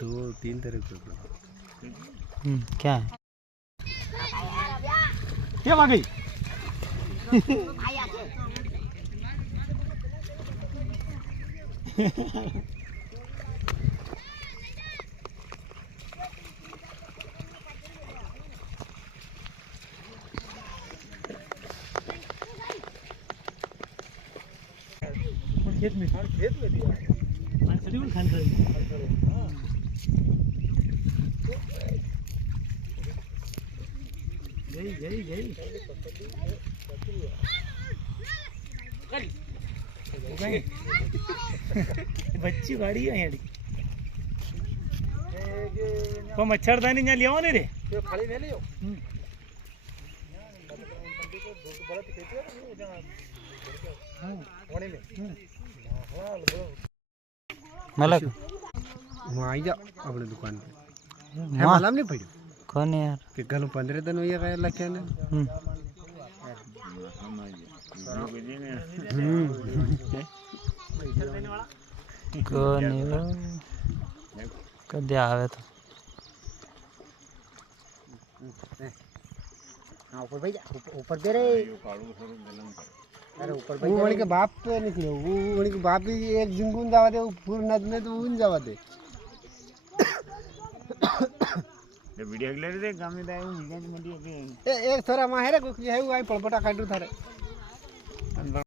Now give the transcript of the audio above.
2-3 तरह के क्या है क्या आ गई खेत में दिया शेड्यूल खान कर गई बच्ची गाड़ी है यार को मच्छरदानी यहाँ लिया ने रे खाली ले लियो मलक वहाँ आई जा अपने दुकान पे है मालूम नहीं पड़ी कौन है यार कि कल 15 दिन हुए गए लखे ने कौन है वो कदे आवे तो हाँ ऊपर भाई ऊपर दे रे अरे ऊपर भाई वो वाली के बाप पे निकले वो वाली के बाप भी एक जिंगून जावा दे पूर्ण नद में तो उन जावा दे ये वीडियो ले रे गामी दाई वीडियो में दी एक थोड़ा मां है रे को है वो आई पड़पटा काटू थारे